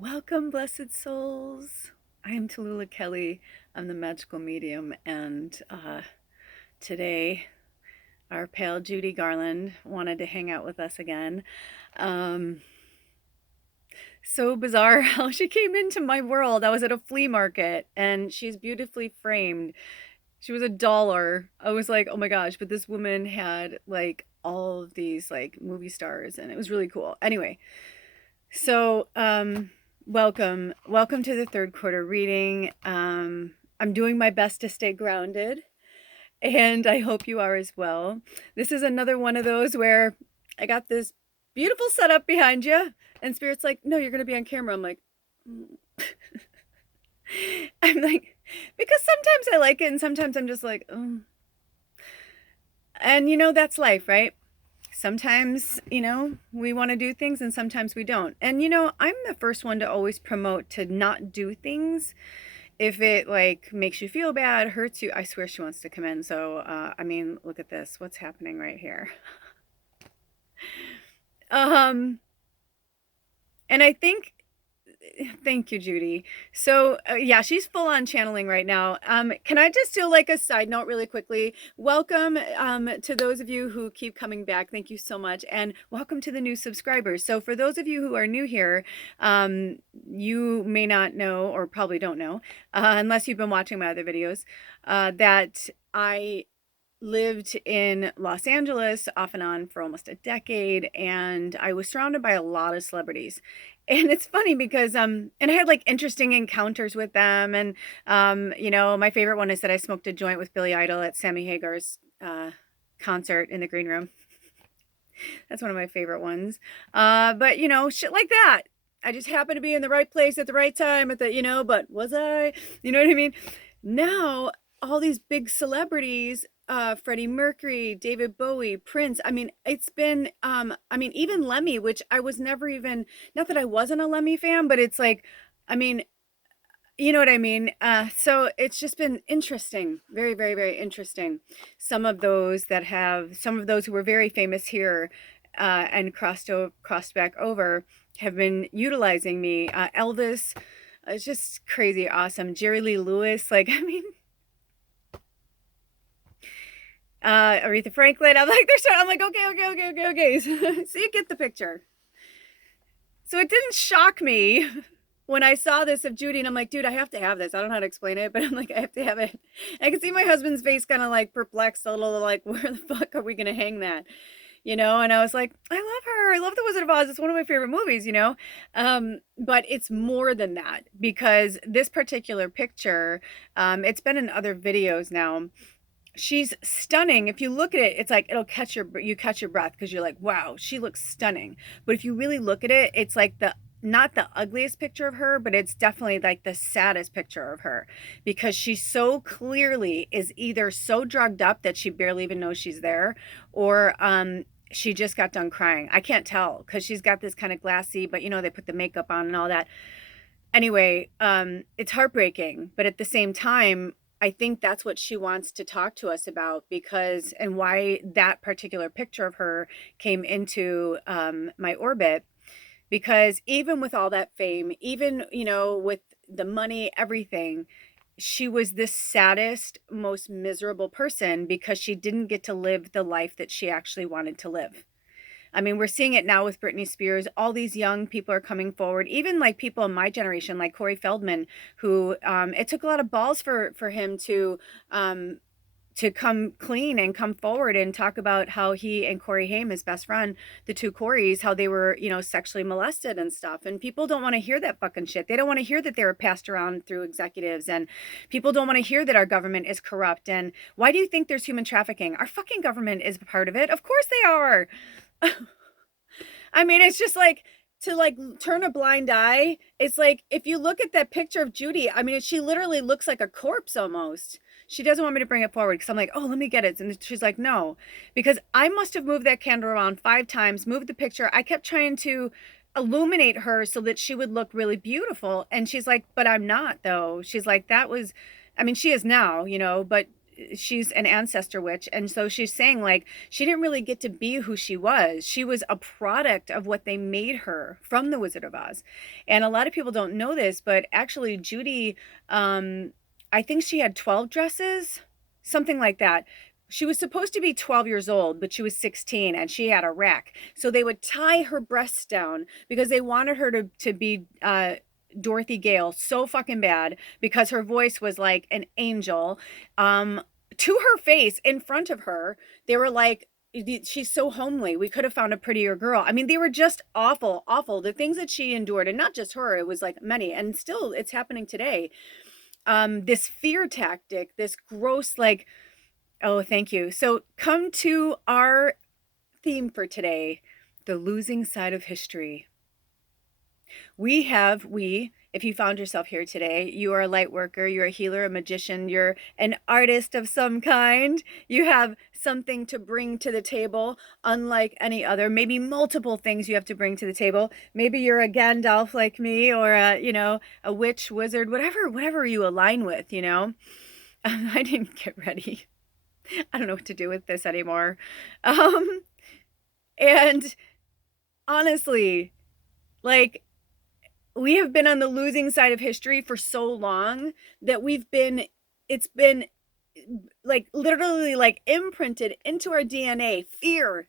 Welcome, blessed souls. I am Tallulah Kelly. I'm the magical medium, and today our pale Judy Garland wanted to hang out with us again. Um, so bizarre how she came into my world. I was at a flea market, and she's beautifully framed. She was $1. I was like, oh my gosh, but this woman had like all of these like movie stars, and it was really cool. Anyway, so, welcome to the third quarter reading. I'm doing my best to stay grounded, and I hope you are as well. This is another one of those where I got this beautiful setup behind you, and Spirit's like, no, you're going to be on camera. I'm like, I'm like, because sometimes I like it, and sometimes I'm just like, oh. And that's life, right? Sometimes, we want to do things and sometimes we don't. And, I'm the first one to always promote to not do things if it like makes you feel bad, hurts you. I swear she wants to come in. So, look at this. What's happening right here? And I think thank you, Judy. So, yeah, she's full on channeling right now. Can I just do like a side note really quickly? Welcome to those of you who keep coming back. Thank you so much. And welcome to the new subscribers. So for those of you who are new here, you may not know or probably don't know, unless you've been watching my other videos, that I lived in Los Angeles off and on for almost a decade, and I was surrounded by a lot of celebrities. And it's funny because and I had like interesting encounters with them, and my favorite one is that I smoked a joint with Billy Idol at Sammy Hagar's concert in the green room. That's one of my favorite ones. But shit like that. I just happened to be in the right place at the right time at the, but was I? You know what I mean? Now all these big celebrities, Freddie Mercury, David Bowie, Prince. I mean, it's been, even Lemmy, which I was never even, not that I wasn't a Lemmy fan, but it's like, I mean, you know what I mean? So it's just been interesting, very, very, very interesting. Some of those who were very famous here, and crossed back over have been utilizing me. Elvis, it's just crazy awesome. Jerry Lee Lewis, like, Aretha Franklin. I'm like, I'm like, okay. So you get the picture. So it didn't shock me when I saw this of Judy, and I'm like, dude, I have to have this. I don't know how to explain it, but I'm like, I have to have it. I can see my husband's face kind of like perplexed a little, like, where the fuck are we going to hang that? And I was like, I love her. I love The Wizard of Oz. It's one of my favorite movies, but it's more than that, because this particular picture, it's been in other videos now. She's stunning. If you look at it, it's like you catch your breath because you're like, wow, she looks stunning. But if you really look at it, it's like not the ugliest picture of her, but it's definitely like the saddest picture of her, because she so clearly is either so drugged up that she barely even knows she's there, or she just got done crying. I can't tell because she's got this kind of glassy, but they put the makeup on and all that. Anyway, it's heartbreaking, but at the same time, I think that's what she wants to talk to us about, and why that particular picture of her came into my orbit. Because even with all that fame, even, with the money, everything, she was the saddest, most miserable person because she didn't get to live the life that she actually wanted to live. I mean, we're seeing it now with Britney Spears. All these young people are coming forward, even like people in my generation, like Corey Feldman, who it took a lot of balls for him to come clean and come forward and talk about how he and Corey Haim, his best friend, the two Coreys, how they were, sexually molested and stuff. And people don't want to hear that fucking shit. They don't want to hear that they were passed around through executives, and people don't want to hear that our government is corrupt. And why do you think there's human trafficking? Our fucking government is a part of it. Of course they are. I mean, it's just like to like turn a blind eye. It's like, if you look at that picture of Judy, I mean, she literally looks like a corpse almost. She doesn't want me to bring it forward because I'm like, oh, let me get it. And she's like, no, because I must have moved that candle around 5 times, moved the picture. I kept trying to illuminate her so that she would look really beautiful. And she's like, but I'm not, though. She's like, she is now, but she's an ancestor witch, and so she's saying like she didn't really get to be who she was. She was a product of what they made her from the Wizard of Oz. And a lot of people don't know this, but actually Judy, I think she had 12 dresses, something like that. She was supposed to be 12 years old, but she was 16 and she had a wreck. So they would tie her breasts down because they wanted her to be Dorothy Gale so fucking bad, because her voice was like an angel. To her face, in front of her, they were like, she's so homely. We could have found a prettier girl. I mean, they were just awful, awful. The things that she endured, and not just her, it was like many, and still it's happening today. This fear tactic, this gross, like, oh, thank you. So come to our theme for today, the losing side of history. If you found yourself here today, you are a light worker, you're a healer, a magician, you're an artist of some kind. You have something to bring to the table, unlike any other, maybe multiple things you have to bring to the table. Maybe you're a Gandalf like me, or a witch, wizard, whatever you align with, I didn't get ready. I don't know what to do with this anymore. And honestly, like, we have been on the losing side of history for so long that it's been like literally like imprinted into our DNA. Fear.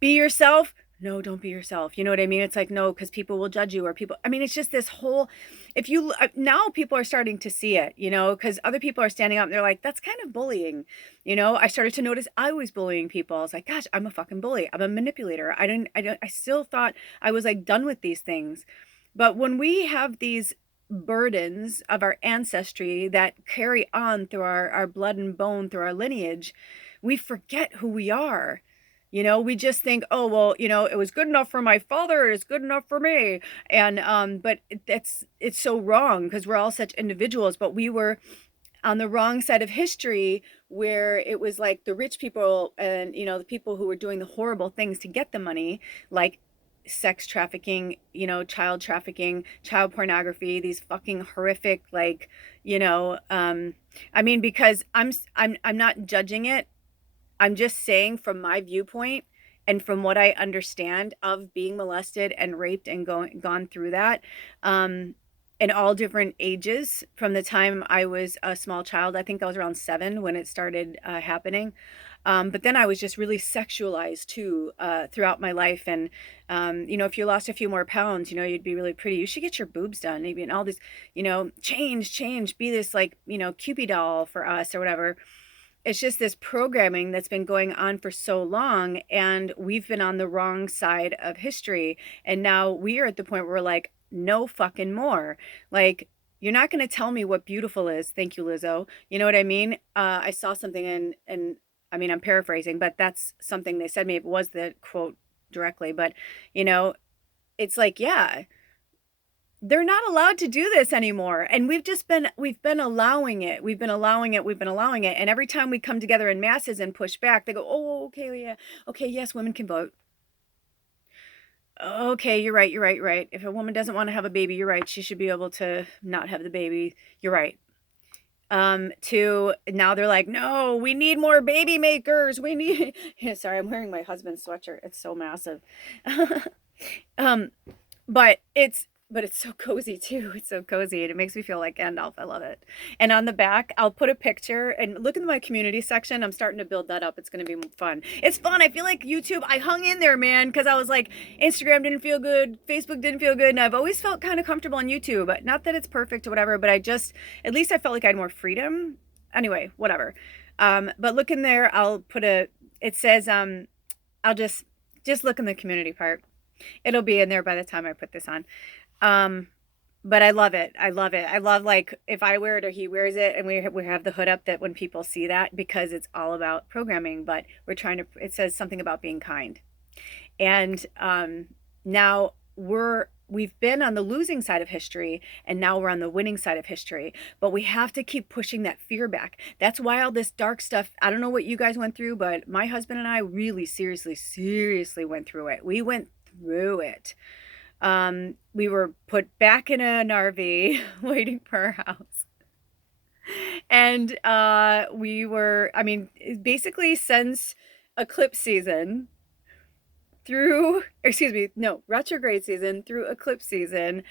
Be yourself. No, don't be yourself. You know what I mean? It's like, no, because people will judge you, or it's just this whole, now people are starting to see it, because other people are standing up and they're like, that's kind of bullying. I started to notice I was bullying people. I was like, gosh, I'm a fucking bully. I'm a manipulator. I still thought I was like done with these things. But when we have these burdens of our ancestry that carry on through our blood and bone, through our lineage, we forget who we are. We just think, oh, well, it was good enough for my father, it's good enough for me. And, but it's so wrong, because we're all such individuals, but we were on the wrong side of history, where it was like the rich people and, the people who were doing the horrible things to get the money, like sex trafficking, child trafficking, child pornography, these fucking horrific, like, because I'm not judging it. I'm just saying, from my viewpoint and from what I understand of being molested and raped and gone through that, in all different ages, from the time I was a small child. I think I was around 7 when it started happening. But then I was just really sexualized too, throughout my life. And, if you lost a few more pounds, you'd be really pretty. You should get your boobs done, maybe, and all this, change, be this like, Cupid doll for us or whatever. It's just this programming that's been going on for so long, and we've been on the wrong side of history. And now we are at the point where we're like, no fucking more. Like, you're not going to tell me what beautiful is. Thank you, Lizzo. You know what I mean? I saw something and I'm paraphrasing, but that's something they said. Maybe it was the quote directly, but it's like, yeah, they're not allowed to do this anymore. And we've been allowing it. We've been allowing it. And every time we come together in masses and push back, they go, oh, okay, yeah. Okay, yes, women can vote. Okay, you're right. If a woman doesn't want to have a baby, you're right. She should be able to not have the baby. You're right. To now they're like, no, we need more baby makers. We need, sorry, I'm wearing my husband's sweatshirt. It's so massive. But it's so cozy too. It's so cozy, and it makes me feel like Gandalf. I love it. And on the back, I'll put a picture, and look in my community section. I'm starting to build that up. It's going to be fun. It's fun. I feel like YouTube, I hung in there, man, because I was like, Instagram didn't feel good. Facebook didn't feel good. And I've always felt kind of comfortable on YouTube. Not that it's perfect or whatever, but at least I felt like I had more freedom. Anyway, whatever. But look in there. It says, I'll just look in the community part. It'll be in there by the time I put this on. But I love it. I love, like, if I wear it or he wears it, and we have the hood up, that when people see that, because it's all about programming, but it says something about being kind. And, now we've been on the losing side of history, and now we're on the winning side of history, but we have to keep pushing that fear back. That's why all this dark stuff, I don't know what you guys went through, but my husband and I really seriously went through it. We went through it. We were put back in an RV waiting for our house. And we were, I mean, basically since eclipse season through, excuse me, no, retrograde season through eclipse season,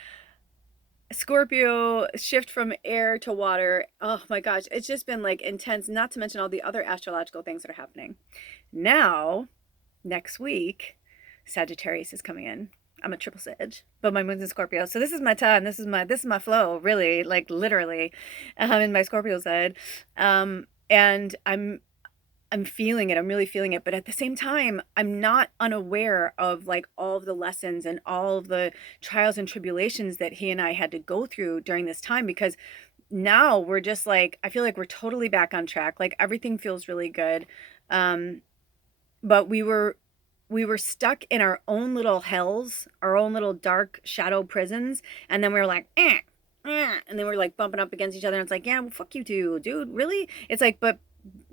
Scorpio shift from air to water. Oh my gosh, it's just been like intense, not to mention all the other astrological things that are happening. Now, next week, Sagittarius is coming in. I'm a triple Sag, but my moon's in Scorpio. So this is my time. This is my flow, really, like literally, in my Scorpio side. And I'm feeling it. I'm really feeling it. But at the same time, I'm not unaware of like all of the lessons and all of the trials and tribulations that he and I had to go through during this time, because now we're just like, I feel like we're totally back on track. Like everything feels really good. But we were stuck in our own little hells, our own little dark shadow prisons. And then we were like, and then we're like bumping up against each other. And it's like, yeah, well, fuck you too, dude. Really? It's like, but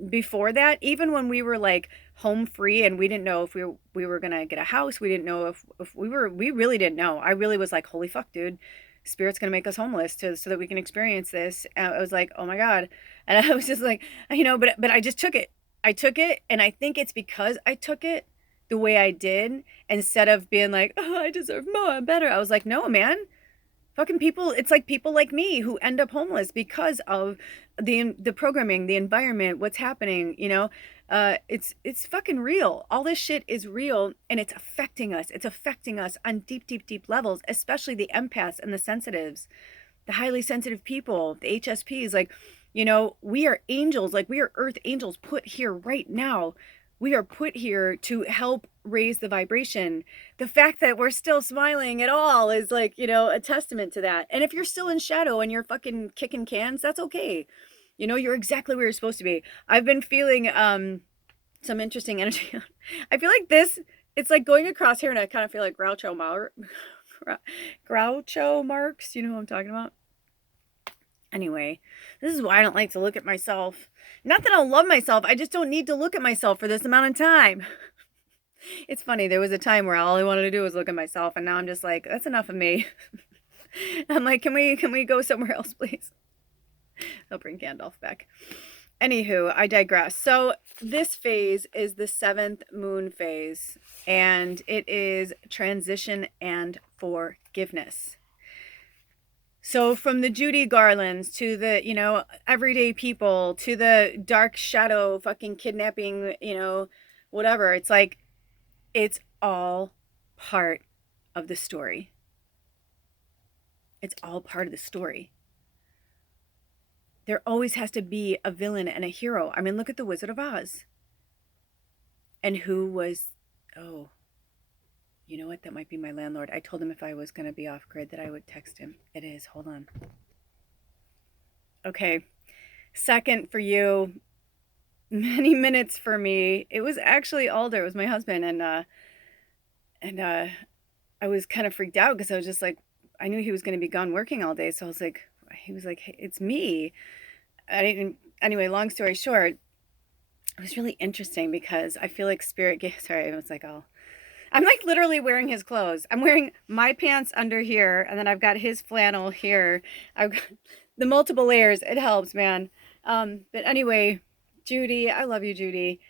before that, even when we were like home free and we didn't know if we were gonna get a house, we didn't know if we really didn't know. I really was like, holy fuck, dude, Spirit's gonna make us homeless so that we can experience this. And I was like, oh my God. And I was just like, but I just took it. I took it, and I think it's because I took it the way I did, instead of being like, oh, I deserve more, I'm better. I was like, no, man. Fucking people, it's like people like me who end up homeless because of the programming, the environment, what's happening, it's fucking real. All this shit is real, and it's affecting us. It's affecting us on deep, deep, deep levels, especially the empaths and the sensitives, the highly sensitive people, the HSPs. Like, we are angels, like we are earth angels put here right now. We are put here to help raise the vibration. The fact that we're still smiling at all is like, a testament to that. And if you're still in shadow and you're fucking kicking cans, that's okay. You're exactly where you're supposed to be. I've been feeling some interesting energy. I feel like it's like going across here, and I kind of feel like Groucho Marx. You know who I'm talking about? Anyway, this is why I don't like to look at myself. Not that I don't love myself, I just don't need to look at myself for this amount of time. It's funny, there was a time where all I wanted to do was look at myself, and now I'm just like, that's enough of me. I'm like, can we go somewhere else, please? I'll bring Gandalf back. Anywho, I digress. So this phase is the 7th moon phase, and it is transition and forgiveness. So from the Judy Garlands to the, everyday people to the dark shadow fucking kidnapping, whatever. It's like, it's all part of the story. It's all part of the story. There always has to be a villain and a hero. I mean, look at the Wizard of Oz. And who was, oh, you know what? That might be my landlord. I told him if I was going to be off grid that I would text him. It is. Hold on. Okay. Second for you. Many minutes for me. It was actually Alder. It was my husband. And I was kind of freaked out because I was just like, I knew he was going to be gone working all day. So I was like, he was like, hey, it's me. Anyway, long story short, it was really interesting because I feel like Spirit gave, sorry, I was like, I'm like literally wearing his clothes. I'm wearing my pants under here, and then I've got his flannel here. I've got the multiple layers. It helps, man. But anyway, Judy, I love you, Judy.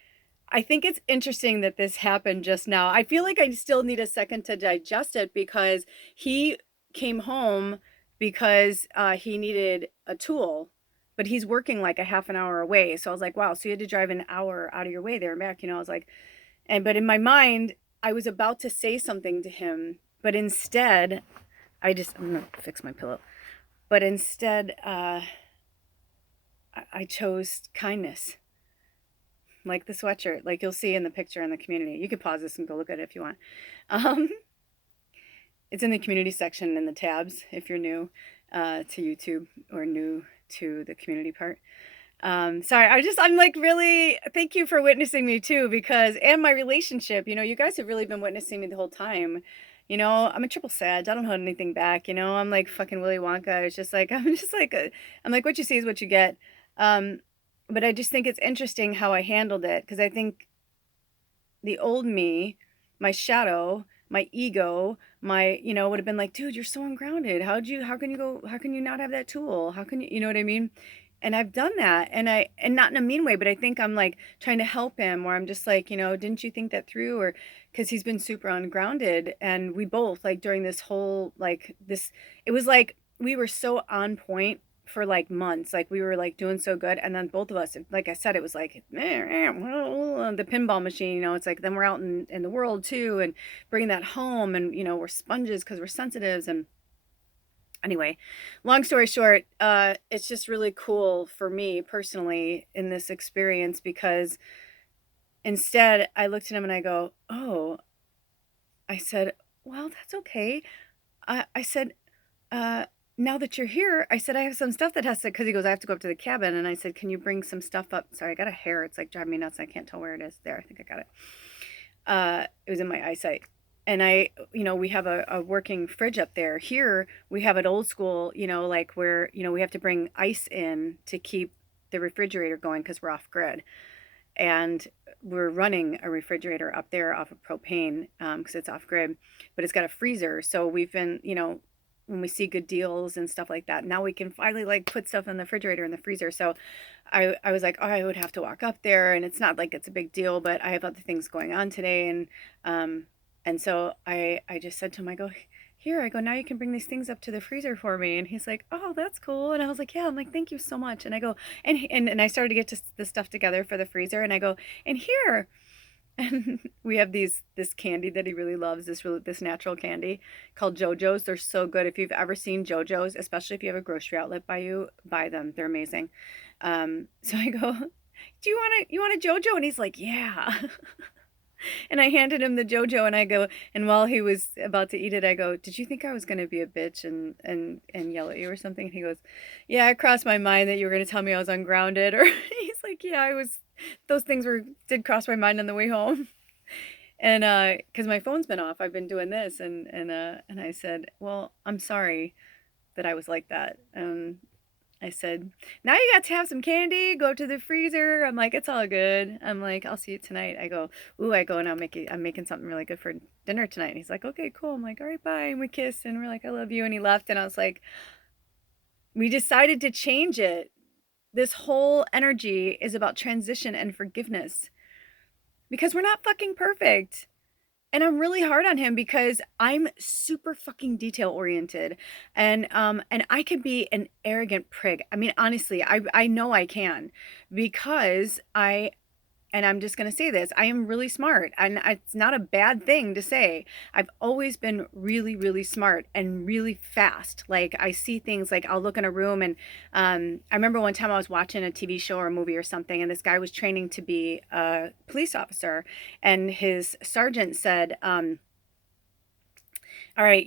I think it's interesting that this happened just now. I feel like I still need a second to digest it, because he came home because he needed a tool, but he's working like a half an hour away. So I was like, wow, so you had to drive an hour out of your way there and back. I was like, but in my mind, I was about to say something to him, but instead, I'm going to fix my pillow. But instead, I chose kindness. Like the sweatshirt, like you'll see in the picture in the community. You could pause this and go look at it if you want. It's in the community section in the tabs if you're new to YouTube or new to the community part. Sorry, I'm like, really, thank you for witnessing me too, because, and my relationship, you guys have really been witnessing me the whole time. I'm a triple Sag. I don't hold anything back. I'm like fucking Willy Wonka. It's just like, I'm like, what you see is what you get. But I just think it's interesting how I handled it, because I think the old me, my shadow, my ego, would have been like, dude, you're so ungrounded. How can you not have that tool? How can you know what I mean? And I've done that, and not in a mean way, but I think I'm like trying to help him, or I'm just like, didn't you think that through? Or because he's been super ungrounded, and we both like during this whole like this, it was like we were so on point for like months, like we were like doing so good, and then both of us, like I said, it was like the pinball machine, it's like then we're out in the world too, and bringing that home, and we're sponges because we're sensitives. And anyway, long story short, it's just really cool for me personally in this experience, because instead I looked at him and I go, oh, I said, well, that's okay. I said, now that you're here, I said, I have some stuff that has to, because he goes, I have to go up to the cabin. And I said, can you bring some stuff up? Sorry, I got a hair. It's like driving me nuts. I can't tell where it is. There, I think I got it. It was in my eyesight. And we have a working fridge up there. Here, we have it old school, like where, we have to bring ice in to keep the refrigerator going because we're off grid. And we're running a refrigerator up there off of propane because it's off grid, but it's got a freezer. So we've been, when we see good deals and stuff like that, now we can finally like put stuff in the refrigerator and the freezer. So I was like, oh, I would have to walk up there, and it's not like it's a big deal, but I have other things going on today. And so I just said to him, I go, here, I go, now you can bring these things up to the freezer for me. And he's like, oh, that's cool. And I was like, yeah, I'm like, thank you so much. And I go, and I started to get the stuff together for the freezer, and I go, and here, and we have this candy that he really loves, this natural candy called JoJo's. They're so good. If you've ever seen JoJo's, especially if you have a grocery outlet by you, buy them. They're amazing. So I go, do you want a JoJo? And he's like, yeah. And I handed him the JoJo, and I go, and while he was about to eat it, I go, did you think I was going to be a bitch and yell at you or something? And he goes, yeah, it crossed my mind that you were going to tell me I was ungrounded. Or he's like, yeah, those things did cross my mind on the way home. And because my phone's been off, I've been doing this, and I said, well, I'm sorry that I was like that. I said, now you got to have some candy, go to the freezer. I'm like, it's all good. I'm like, I'll see you tonight. I go, and I'm making something really good for dinner tonight. And he's like, okay, cool. I'm like, all right, bye. And we kissed, and we're like, I love you. And he left, and I was like, we decided to change it. This whole energy is about transition and forgiveness, because we're not fucking perfect. And I'm really hard on him because I'm super fucking detail oriented, and I can be an arrogant prig. I mean, honestly, I know I can, because and I'm just going to say this, I am really smart, and it's not a bad thing to say. I've always been really, really smart and really fast. Like, I see things, like I'll look in a room, and I remember one time I was watching a TV show or a movie or something, and this guy was training to be a police officer, and his sergeant said, all right,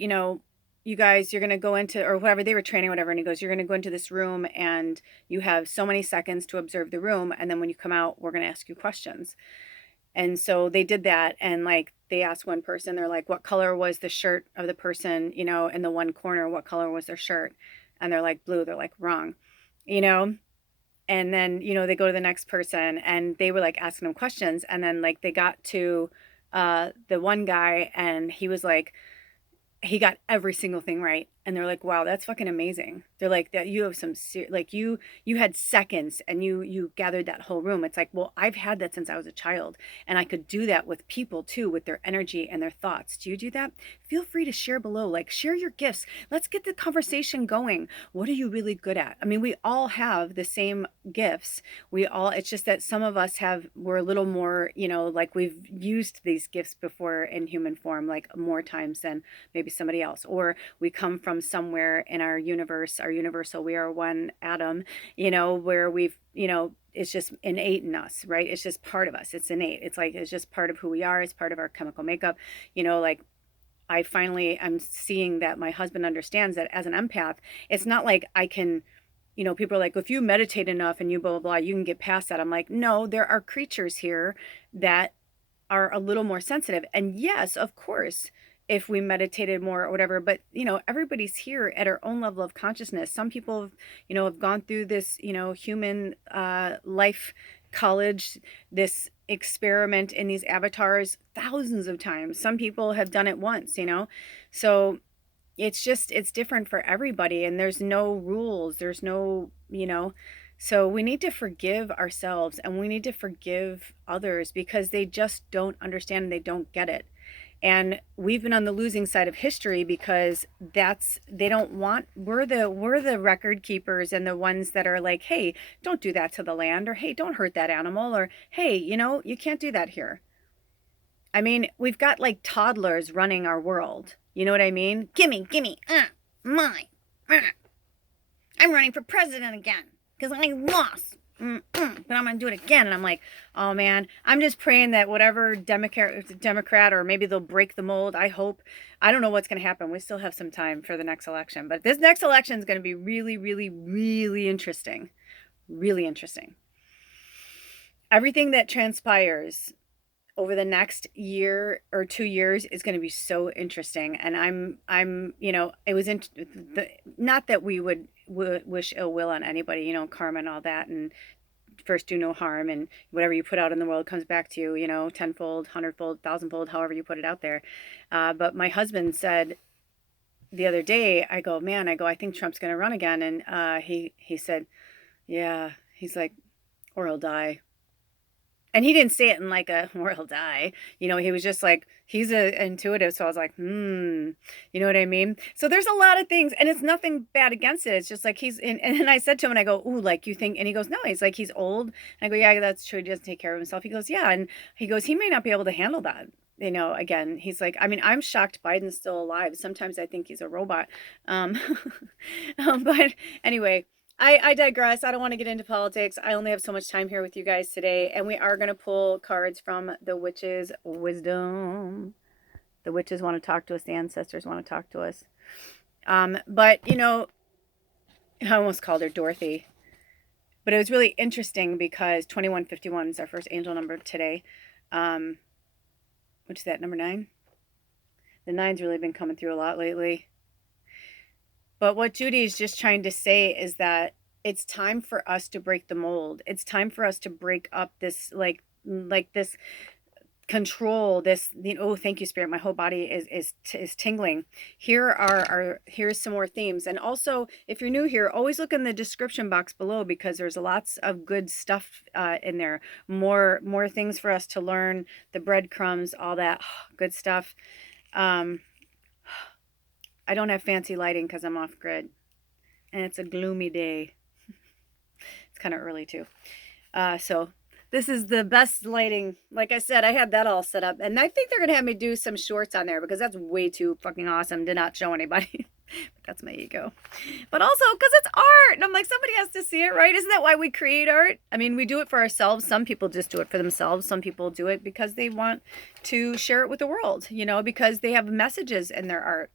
you guys, you're going to go into, or whatever, they were training, whatever. And he goes, you're going to go into this room, and you have so many seconds to observe the room. And then when you come out, we're going to ask you questions. And so they did that. And like, they asked one person, they're like, what color was the shirt of the person, in the one corner, what color was their shirt? And they're like, blue. They're like, wrong, and then, they go to the next person, and they were like asking them questions. And then like, they got to the one guy, and he was like, he got every single thing right. And they're like, wow, that's fucking amazing. They're like, that you have some, like you had seconds, and you gathered that whole room. It's like, well, I've had that since I was a child, and I could do that with people too, with their energy and their thoughts. Do you do that? Feel free to share below, like share your gifts. Let's get the conversation going. What are you really good at? I mean, we all have the same gifts. It's just that some of us we're a little more, like we've used these gifts before in human form, like more times than maybe somebody else, or we come from somewhere in our universal, we are one atom, where we've, it's just innate in us, right? It's just part of us. It's innate. It's like, it's just part of who we are. It's part of our chemical makeup, like I'm seeing that my husband understands that as an empath, it's not like I can, people are like, if you meditate enough and you blah, blah, blah, you can get past that. I'm like, no, there are creatures here that are a little more sensitive. And yes, of course, if we meditated more or whatever, but everybody's here at our own level of consciousness. Some people have gone through this human life college, this experiment in these avatars thousands of times. Some people have done it once, so it's different for everybody, and there's no rules, there's no So we need to forgive ourselves and we need to forgive others because they just don't understand and they don't get it. And we've been on the losing side of history because they don't want, we're the record keepers and the ones that are like, hey, don't do that to the land, or hey, don't hurt that animal, or hey, you can't do that here. I mean, we've got like toddlers running our world. You know what I mean? Gimme, mine. I'm running for president again because I lost. But I'm going to do it again. And I'm like, oh man, I'm just praying that whatever Democrat, or maybe they'll break the mold. I hope. I don't know what's going to happen. We still have some time for the next election. But this next election is going to be really, really, really interesting. Really interesting. Everything that transpires over the next year or 2 years is going to be so interesting. And I'm it was not that we would wish ill will on anybody, karma and all that, and first do no harm, and whatever you put out in the world comes back to you, tenfold, hundredfold, thousandfold, however you put it out there. But my husband said the other day, I go, I think Trump's going to run again. And he said, yeah, he's like, or he'll die. And he didn't say it in like a, or he'll die. He was just like, he's intuitive. So I was like, you know what I mean? So there's a lot of things, and it's nothing bad against it. It's just like and I said to him, and I go, ooh, like you think, and he goes, no, he's like, he's old. And I go, yeah, that's true. He doesn't take care of himself. He goes, yeah. And he goes, he may not be able to handle that. Again, he's like, I mean, I'm shocked Biden's still alive. Sometimes I think he's a robot. But anyway, I digress. I don't want to get into politics. I only have so much time here with you guys today. And we are going to pull cards from the Witch's Wisdom. The witches want to talk to us. The ancestors want to talk to us. But, I almost called her Dorothy. But it was really interesting because 2151 is our first angel number today. Which is that, number 9? The 9's really been coming through a lot lately. But what Judy is just trying to say is that it's time for us to break the mold. It's time for us to break up this like this control, this, oh, thank you, Spirit. My whole body is tingling. Here's some more themes. And also, if you're new here, always look in the description box below because there's lots of good stuff in there. More things for us to learn, the breadcrumbs, all that good stuff. I don't have fancy lighting because I'm off grid. And it's a gloomy day. It's kind of early too. So this is the best lighting. Like I said, I had that all set up. And I think they're going to have me do some shorts on there because that's way too fucking awesome to not show anybody. But that's my ego. But also because it's art. And I'm like, somebody has to see it, right? Isn't that why we create art? I mean, we do it for ourselves. Some people just do it for themselves. Some people do it because they want to share it with the world, because they have messages in their art.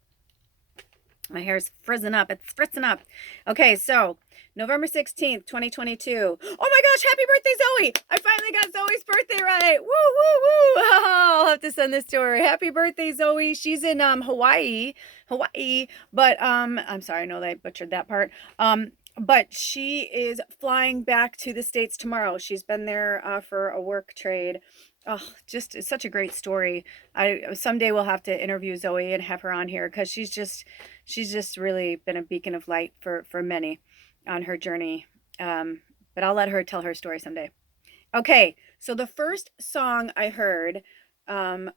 My hair's frizzing up. It's fritzing up. Okay, so November 16th, 2022. Oh my gosh, happy birthday, Zoe. I finally got Zoe's birthday right. Woo, woo, woo. I'll have to send this to her. Happy birthday, Zoe. She's in Hawaii. But I'm sorry, I know that I butchered that part. But she is flying back to the States tomorrow. She's been there for a work trade. Oh, just it's such a great story. Someday we'll have to interview Zoe and have her on here because she's just really been a beacon of light for many on her journey. But I'll let her tell her story someday. Okay, so the first song I heard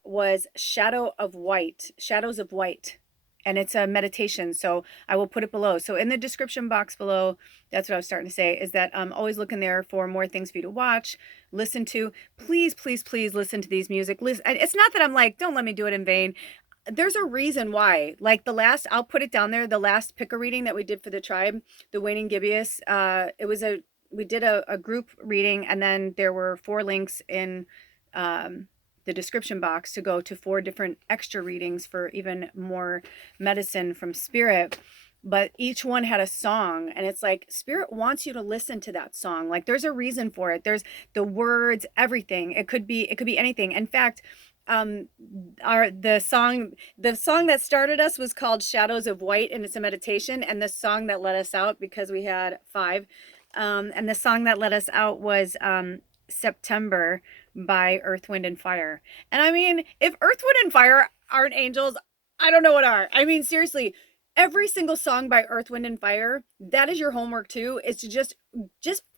was Shadows of White. And it's a meditation, so I will put it below. So in the description box below, that's what I was starting to say, is that always look in there for more things for you to watch, listen to. Please, please, please listen to these music. Listen. It's not that I'm like, don't let me do it in vain. There's a reason why. Like I'll put it down there, the last picker reading that we did for the tribe, the WANING GIBBOUS, we did a group reading, and then there were 4 links in the description box to go to 4 different extra readings for even more medicine from Spirit. But each one had a song, and it's like Spirit wants you to listen to that song. Like there's a reason for it. There's the words, everything. It could be anything. In fact, the song that started us was called Shadows of White, and it's a meditation. And the song that let us out, because we had 5, and the song that let us out was September by Earth, Wind, and Fire. And I mean, if Earth, Wind, and Fire aren't angels, I don't know what are. I mean, seriously, every single song by Earth, Wind and Fire, that is your homework too, is to just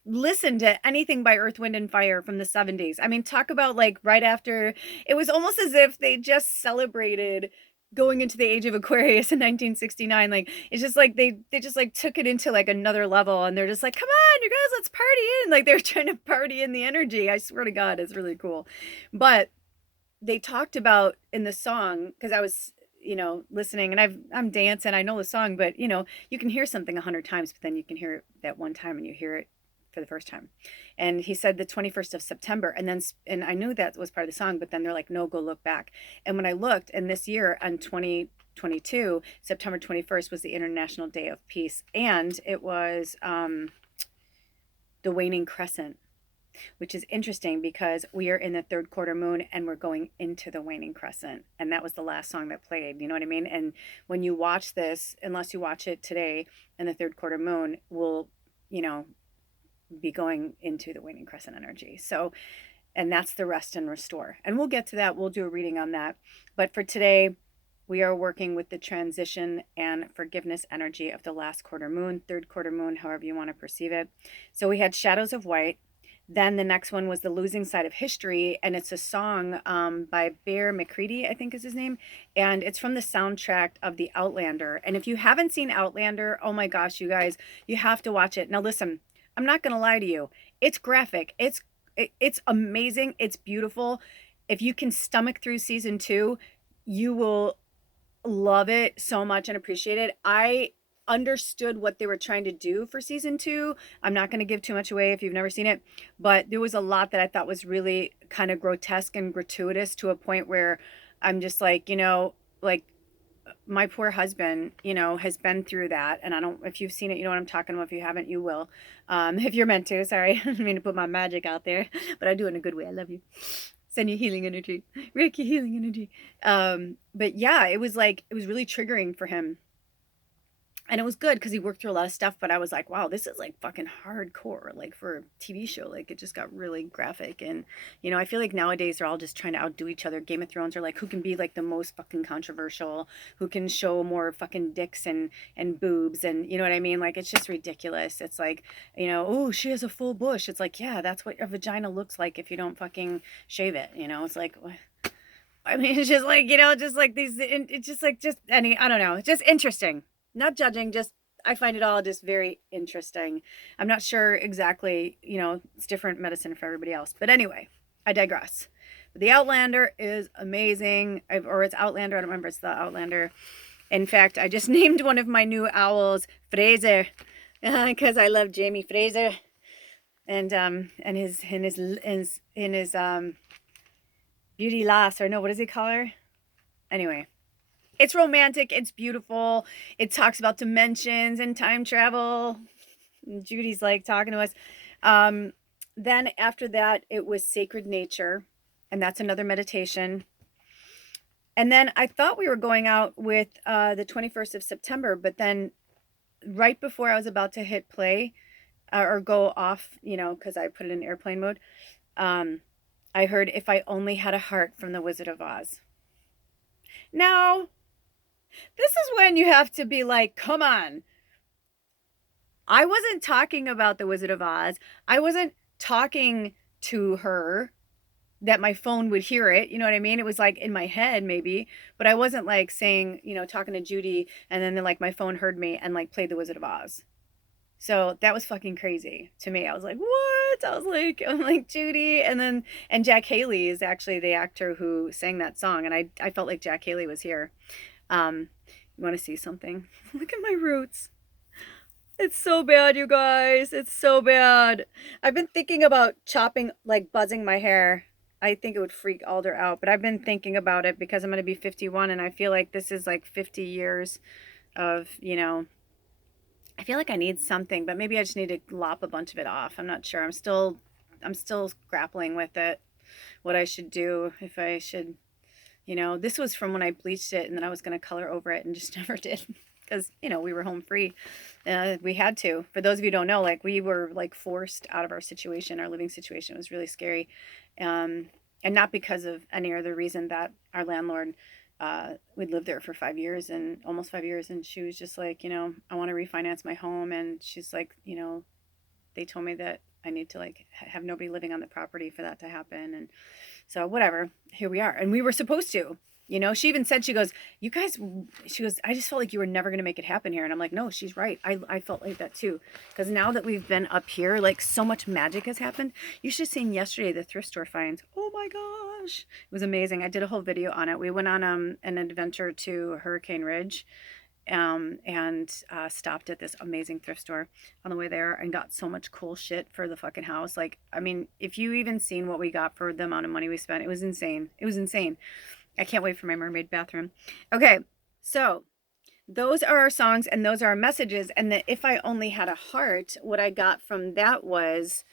listen to anything by Earth, Wind and Fire from the 70s. I mean, talk about like right after, it was almost as if they just celebrated going into the age of Aquarius in 1969. Like, it's just like they just like took it into like another level, and they're just like, come on, you guys, let's party in. Like, they're trying to party in the energy. I swear to God, it's really cool. But they talked about in the song, because I was, listening, and I'm dancing, I know the song, but you can hear something 100 times, but then you can hear it that one time and you hear it for the first time. And he said the 21st of September, and I knew that was part of the song, but then they're like, no, go look back. And when I looked, and this year on 2022, September 21st was the International Day of Peace, and it was the waning crescent, which is interesting because we are in the third quarter moon and we're going into the waning crescent. And that was the last song that played, you know what I mean? And when you watch this, unless you watch it today, and the third quarter moon will, be going into the waning crescent energy. So, and that's the rest and restore. And we'll get to that. We'll do a reading on that. But for today, we are working with the transition and forgiveness energy of the last quarter moon, third quarter moon, however you want to perceive it. So we had Shadows of White. Then the next one was The Losing Side of History, and it's a song by McCreary, I think is his name, and it's from the soundtrack of the Outlander. And if you haven't seen Outlander, oh my gosh, you guys, you have to watch it. Now listen, I'm not going to lie to you. It's graphic. It's amazing. It's beautiful. If you can stomach through season 2, you will love it so much and appreciate it. I understood what they were trying to do for season 2. I'm not going to give too much away if you've never seen it, but there was a lot that I thought was really kind of grotesque and gratuitous, to a point where I'm just like, like my poor husband, has been through that. And I don't, if you've seen it, you know what I'm talking about. If you haven't, you will. If you're meant to, sorry, I didn't mean to put my magic out there, but I do it in a good way. I love you. Send you healing energy, Reiki healing energy. But yeah, it was really triggering for him. And it was good because he worked through a lot of stuff, but I was like, wow, this is like fucking hardcore, like for a TV show. Like, it just got really graphic. And, I feel like nowadays they're all just trying to outdo each other. Game of Thrones are like, who can be like the most fucking controversial, who can show more fucking dicks and boobs, and you know what I mean? Like, it's just ridiculous. It's like, oh, she has a full bush. It's like, yeah, that's what a vagina looks like if you don't fucking shave it. It's like, I mean, it's just like, just like these, it's just like, I don't know. It's just interesting. Not judging, just I find it all just very interesting. I'm not sure exactly, it's different medicine for everybody else. But anyway, I digress. But the Outlander is amazing. Or it's Outlander, I don't remember, it's the Outlander. In fact, I just named one of my new owls Fraser, because I love Jamie Fraser. And his beauty lass, or no, what does he call her? Anyway. It's romantic. It's beautiful. It talks about dimensions and time travel. And Judy's like talking to us. Then after that, it was Sacred Nature. And that's another meditation. And then I thought we were going out with the 21st of September. But then right before I was about to hit play or go off, because I put it in airplane mode, I heard If I Only Had a Heart from the Wizard of Oz. Now, this is when you have to be like, come on. I wasn't talking about the Wizard of Oz. I wasn't talking to her that my phone would hear it. You know what I mean? It was like in my head maybe, but I wasn't like saying, talking to Judy, and then like my phone heard me and like played the Wizard of Oz. So that was fucking crazy to me. I was like, what? I'm like Judy. And Jack Haley is actually the actor who sang that song. And I felt like Jack Haley was here. You want to see something? Look at my roots. It's so bad, you guys. It's so bad. I've been thinking about chopping, like buzzing my hair. I think it would freak Alder out, but I've been thinking about it because I'm going to be 51, and I feel like this is like 50 years of, I feel like I need something, but maybe I just need to lop a bunch of it off. I'm not sure. I'm still grappling with it, what I should do, if I should, this was from when I bleached it and then I was going to color over it and just never did because, we were home free. We had to. For those of you who don't know, like we were like forced out of our situation, our living situation. It was really scary. And not because of any other reason that our landlord we'd lived there for 5 years and almost 5 years. And she was just like, I want to refinance my home. And she's like, they told me that I need to like have nobody living on the property for that to happen. And so whatever, here we are. And we were supposed to, she even said, she goes, you guys, she goes, I just felt like you were never going to make it happen here. And I'm like, no, she's right. I felt like that too. Because now that we've been up here, like so much magic has happened. You should have seen yesterday, the thrift store finds. Oh my gosh. It was amazing. I did a whole video on it. We went on an adventure to Hurricane Ridge and stopped at this amazing thrift store on the way there and got so much cool shit for the fucking house. Like, I mean, if you even seen what we got for the amount of money we spent, it was insane. It was insane. I can't wait for my mermaid bathroom. Okay, so those are our songs and those are our messages. And that if I only had a heart, what I got from that was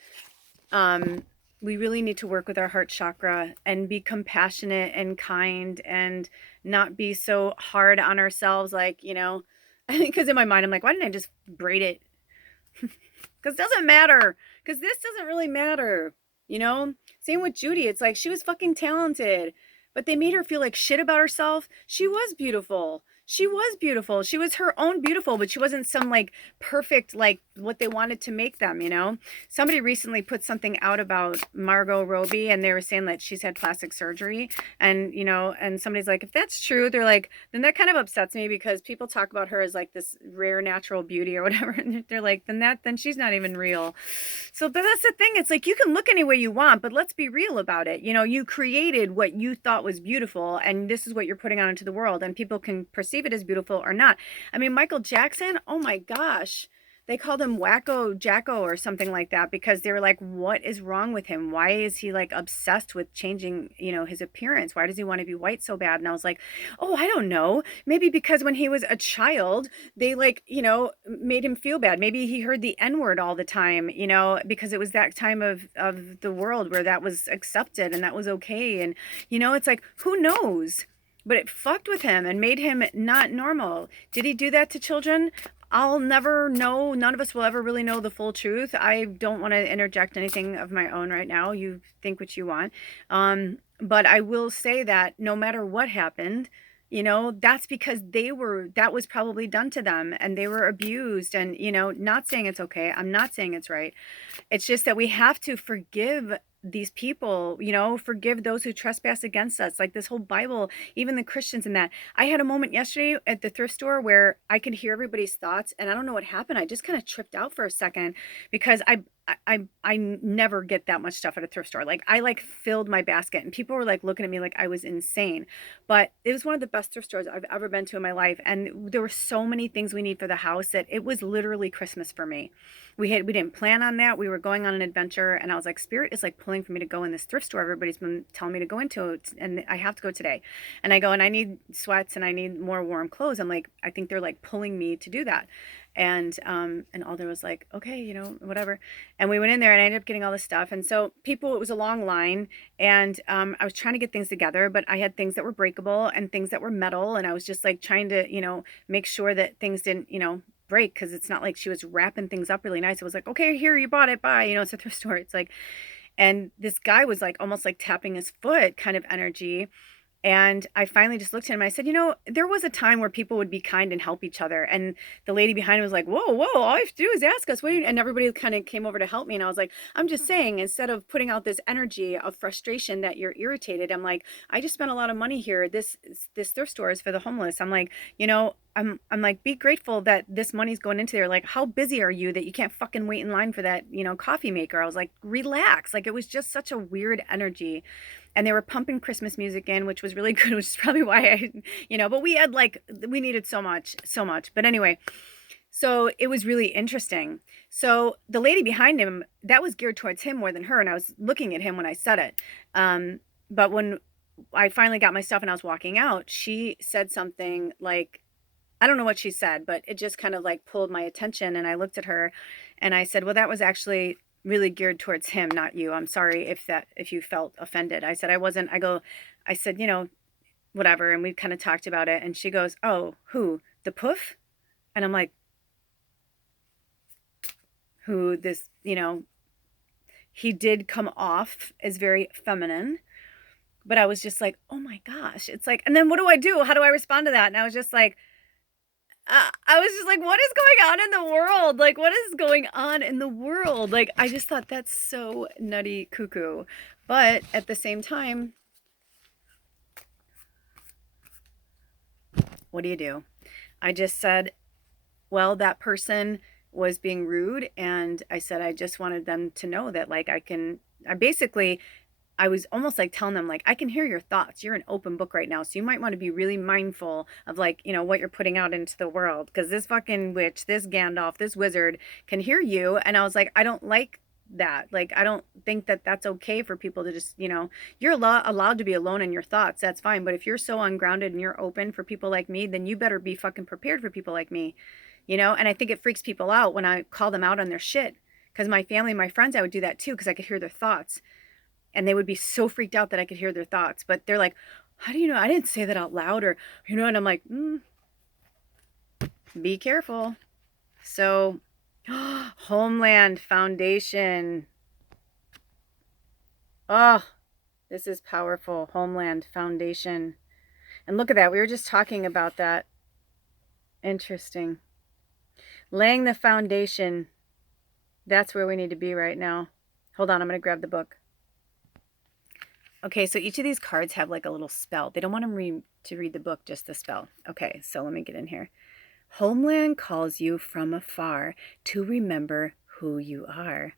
we really need to work with our heart chakra and be compassionate and kind and not be so hard on ourselves. Like, I think because in my mind, I'm like, why didn't I just braid it? Because it doesn't matter. Because this doesn't really matter. Same with Judy. It's like she was fucking talented. But they made her feel like shit about herself. She was beautiful. She was beautiful. She was her own beautiful, but she wasn't some like perfect, like what they wanted to make them, Somebody recently put something out about Margot Robbie and they were saying that she's had plastic surgery. And, and somebody's like, if that's true, they're like, then that kind of upsets me because people talk about her as like this rare natural beauty or whatever. And they're like, then she's not even real. So, but that's the thing. It's like, you can look any way you want, but let's be real about it. You created what you thought was beautiful and this is what you're putting out into the world and people can perceive it as beautiful or not. I mean, Michael Jackson, oh my gosh, they called him Wacko Jacko or something like that because they were like, what is wrong with him? Why is he like obsessed with changing, his appearance? Why does he want to be white so bad? And I was like, oh, I don't know. Maybe because when he was a child, they like, made him feel bad. Maybe he heard the N-word all the time, because it was that time of the world where that was accepted and that was okay. And, it's like, who knows? But it fucked with him and made him not normal. Did he do that to children? I'll never know. None of us will ever really know the full truth. I don't want to interject anything of my own right now. You think what you want. But I will say that no matter what happened, that's because that was probably done to them and they were abused and, not saying it's okay. I'm not saying it's right. It's just that we have to forgive these people, forgive those who trespass against us. Like this whole Bible, even the Christians in that. I had a moment yesterday at the thrift store where I could hear everybody's thoughts and I don't know what happened. I just kind of tripped out for a second because I never get that much stuff at a thrift store. Like I like filled my basket and people were like looking at me like I was insane, but it was one of the best thrift stores I've ever been to in my life. And there were so many things we need for the house that it was literally Christmas for me. We didn't plan on that. We were going on an adventure and I was like, Spirit is like pulling for me to go in this thrift store everybody's been telling me to go into and I have to go today. And I go and I need sweats and I need more warm clothes. I'm like, I think they're like pulling me to do that. And Alder was like, okay, whatever. And we went in there and I ended up getting all this stuff. And so it was a long line and I was trying to get things together, but I had things that were breakable and things that were metal. And I was just like trying to, make sure that things didn't, break. Cause it's not like she was wrapping things up really nice. It was like, okay, here, you bought it. Bye. It's a thrift store. It's like, and this guy was like, almost like tapping his foot kind of energy. And I finally just looked at him and I said, there was a time where people would be kind and help each other. And the lady behind him was like, whoa, all you have to do is ask us. And everybody kind of came over to help me. And I was like, I'm just saying, instead of putting out this energy of frustration that you're irritated, I'm like, I just spent a lot of money here. This thrift store is for the homeless. I'm like, I'm like, be grateful that this money's going into there. Like, how busy are you that you can't fucking wait in line for that, coffee maker? I was like, relax. Like, it was just such a weird energy. And they were pumping Christmas music in, which was really good, which is probably why but we had we needed so much. But anyway, so it was really interesting. So the lady behind him, that was geared towards him more than her. And I was looking at him when I said it. But when I finally got my stuff and I was walking out, she said something like, I don't know what she said, but it just kind of like pulled my attention. And I looked at her and I said, well, that was actually really geared towards him, not you. I'm sorry if you felt offended. I said, I said, whatever. And we kind of talked about it. And she goes, oh, who? The poof? And I'm like, who this, he did come off as very feminine. But I was just like, oh my gosh. It's like, and then what do I do? How do I respond to that? And I was just like, I was just like, what is going on in the world? Like, what is going on in the world? Like, I just thought that's so nutty cuckoo. But at the same time, what do? I just said, well, that person was being rude. And I said, I just wanted them to know that, like, I was almost like telling them, like, I can hear your thoughts. You're an open book right now. So you might want to be really mindful of, like, what you're putting out into the world. Because this fucking witch, this Gandalf, this wizard can hear you. And I was like, I don't like that. Like, I don't think that that's okay for people to just, you're allowed to be alone in your thoughts. That's fine. But if you're so ungrounded and you're open for people like me, then you better be fucking prepared for people like me, And I think it freaks people out when I call them out on their shit. Because my family, my friends, I would do that too, because I could hear their thoughts. And they would be so freaked out that I could hear their thoughts. But they're like, how do you know? I didn't say that out loud. Or, and I'm like, be careful. So, Homeland Foundation. Oh, this is powerful. Homeland Foundation. And look at that. We were just talking about that. Interesting. Laying the foundation. That's where we need to be right now. Hold on. I'm going to grab the book. Okay, so each of these cards have like a little spell. They don't want them to read the book, just the spell. Okay, so let me get in here. Homeland calls you from afar to remember who you are.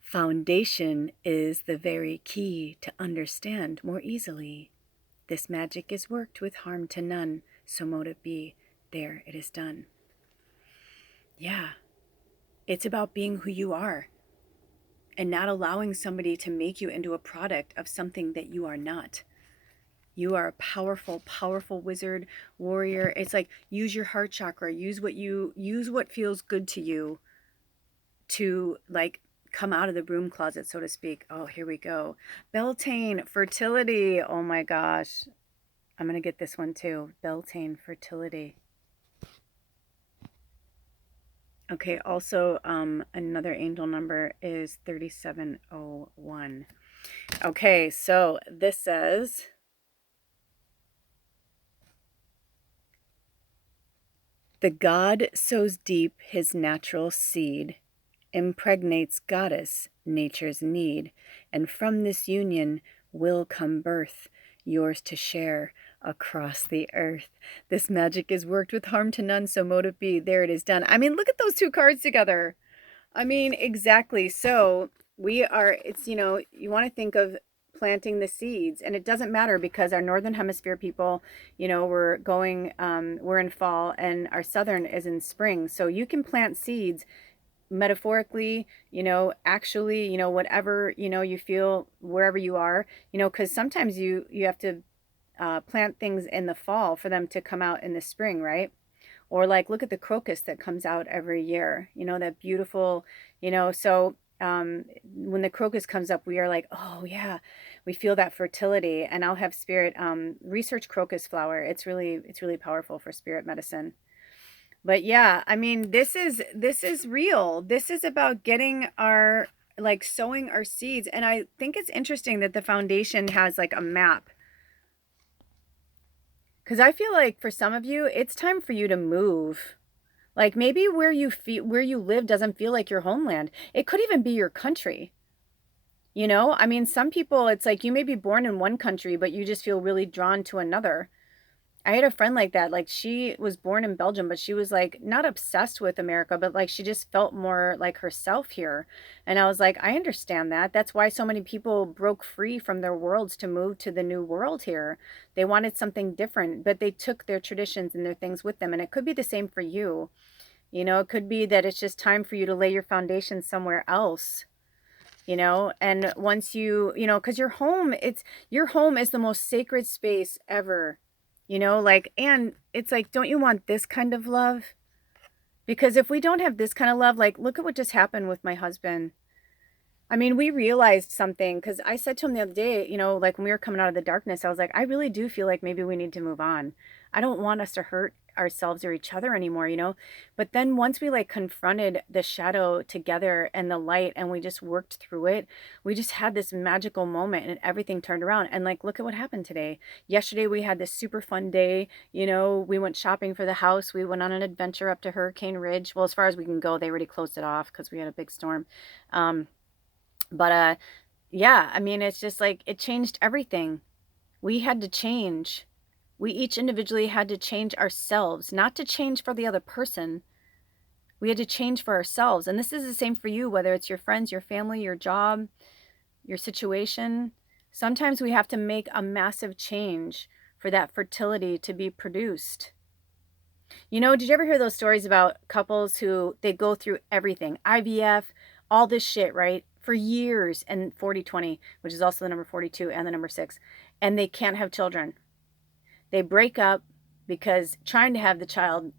Foundation is the very key to understand more easily. This magic is worked with harm to none, so mote it be. There it is done. Yeah, it's about being who you are. And not allowing somebody to make you into a product of something that you are not. You are a powerful, powerful wizard, warrior. It's like, use your heart chakra. Use what feels good to you to, like, come out of the broom closet, so to speak. Oh, here we go. Beltane, fertility. Oh my gosh. I'm going to get this one too. Beltane, fertility. Okay, also another angel number is 3701. Okay, so this says, the god sows deep his natural seed, impregnates goddess nature's need, and from this union will come birth, yours to share across the earth. This magic is worked with harm to none, so mote it be. There it is done. I mean, look at those two cards together. I mean, exactly. So it's, you want to think of planting the seeds, and it doesn't matter because our northern hemisphere people, we're in fall, and our southern is in spring. So you can plant seeds metaphorically, actually, whatever, you feel wherever you are, because sometimes you have to plant things in the fall for them to come out in the spring, right? Or like, look at the crocus that comes out every year, that beautiful, so when the crocus comes up, we are like, oh yeah, we feel that fertility. And I'll have spirit research crocus flower. It's really powerful for spirit medicine. But yeah, I mean, this is real. This is about getting our, like, sowing our seeds. And I think it's interesting that the foundation has like a map. Because I feel like for some of you, it's time for you to move. Like, maybe where you live doesn't feel like your homeland. It could even be your country. I mean, some people, it's like you may be born in one country, but you just feel really drawn to another. I had a friend like that. Like, she was born in Belgium, but she was like not obsessed with America, but like she just felt more like herself here. And I was like, I understand that. That's why so many people broke free from their worlds to move to the new world here. They wanted something different, but they took their traditions and their things with them. And it could be the same for you. It could be that it's just time for you to lay your foundation somewhere else. And once because your home is the most sacred space ever. Like, and it's like, don't you want this kind of love? Because if we don't have this kind of love, like, look at what just happened with my husband. I mean, we realized something, because I said to him the other day, like when we were coming out of the darkness, I was like, I really do feel like maybe we need to move on. I don't want us to hurt ourselves or each other anymore, you know? But then once we like confronted the shadow together and the light and we just worked through it, we just had this magical moment and everything turned around. And like, look at what happened today. Yesterday we had this super fun day. You know, we went shopping for the house. We went on an adventure up to Hurricane Ridge. Well, as far as we can go, they already closed it off because we had a big storm. Yeah, I mean, it's just like, it changed everything. We had to change. We each individually had to change ourselves, not to change for the other person. We had to change for ourselves. And this is the same for you, whether it's your friends, your family, your job, your situation. Sometimes we have to make a massive change for that fertility to be produced. You know, did you ever hear those stories about couples who they go through everything, IVF, all this shit, right? For years, and 40-20, which is also the number 42 and the number 6, and they can't have children. They break up because trying to have the child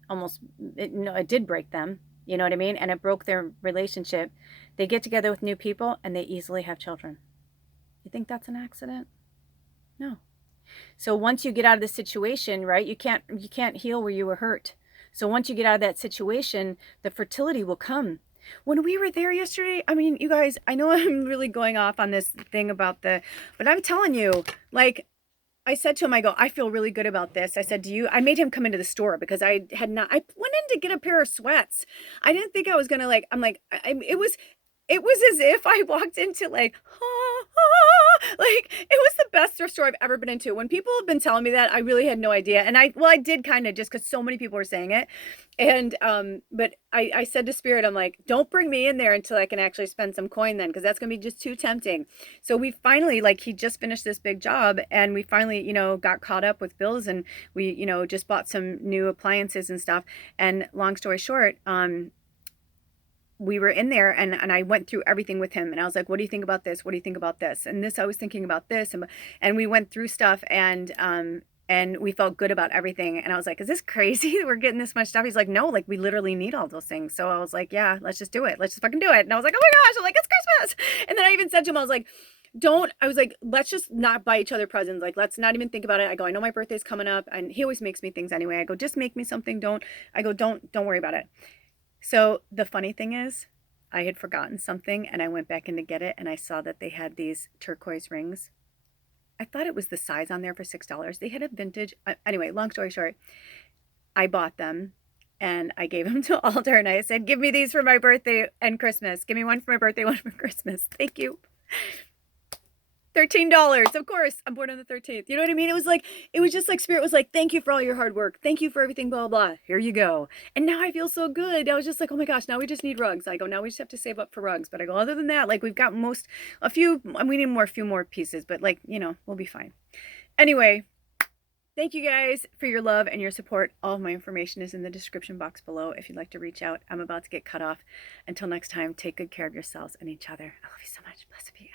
it did break them, you know what I mean? And it broke their relationship. They get together with new people and they easily have children. You think that's an accident? No. So once you get out of the situation, right, you can't heal where you were hurt. So once you get out of that situation, the fertility will come. When we were there yesterday, I mean, you guys, I know I'm really going off on this thing about but I'm telling you, like, I said to him, I go, I feel really good about this. I said, I made him come into the store because I went in to get a pair of sweats. I didn't think I was going to it was as if I walked into like it was the best thrift store I've ever been into. When people have been telling me that, I really had no idea. And I did kind of, just because so many people were saying it. And, but I said to Spirit, I'm like, don't bring me in there until I can actually spend some coin then, because that's going to be just too tempting. So we finally, like, he just finished this big job and we finally, you know, got caught up with bills and we, you know, just bought some new appliances and stuff. And long story short, we were in there and I went through everything with him and I was like, what do you think about this? What do you think about this? And this, I was thinking about this. And we went through stuff and we felt good about everything. And I was like, is this crazy? We're getting this much stuff. He's like, no, like we literally need all those things. So I was like, yeah, let's just do it. Let's just fucking do it. And I was like, oh my gosh, I'm like, it's Christmas. And then I even said to him, I was like, let's just not buy each other presents. Like, let's not even think about it. I go, I know my birthday's coming up and he always makes me things anyway. I go, just make me something. Don't worry about it. So the funny thing is, I had forgotten something and I went back in to get it and I saw that they had these turquoise rings. I thought it was the size on there for $6. They had a vintage. Anyway, long story short, I bought them and I gave them to Alder and I said, give me these for my birthday and Christmas. Give me one for my birthday, one for Christmas. Thank you. $13. Of course, I'm born on the 13th. You know what I mean? It was just like Spirit was like, thank you for all your hard work. Thank you for everything, blah, blah, blah. Here you go. And now I feel so good. I was just like, oh my gosh, now we just need rugs. I go, now we just have to save up for rugs. But I go, other than that, like we've got we need a few more pieces, but like, you know, we'll be fine. Anyway, thank you guys for your love and your support. All of my information is in the description box below if you'd like to reach out. I'm about to get cut off. Until next time, take good care of yourselves and each other. I love you so much. Blessed be.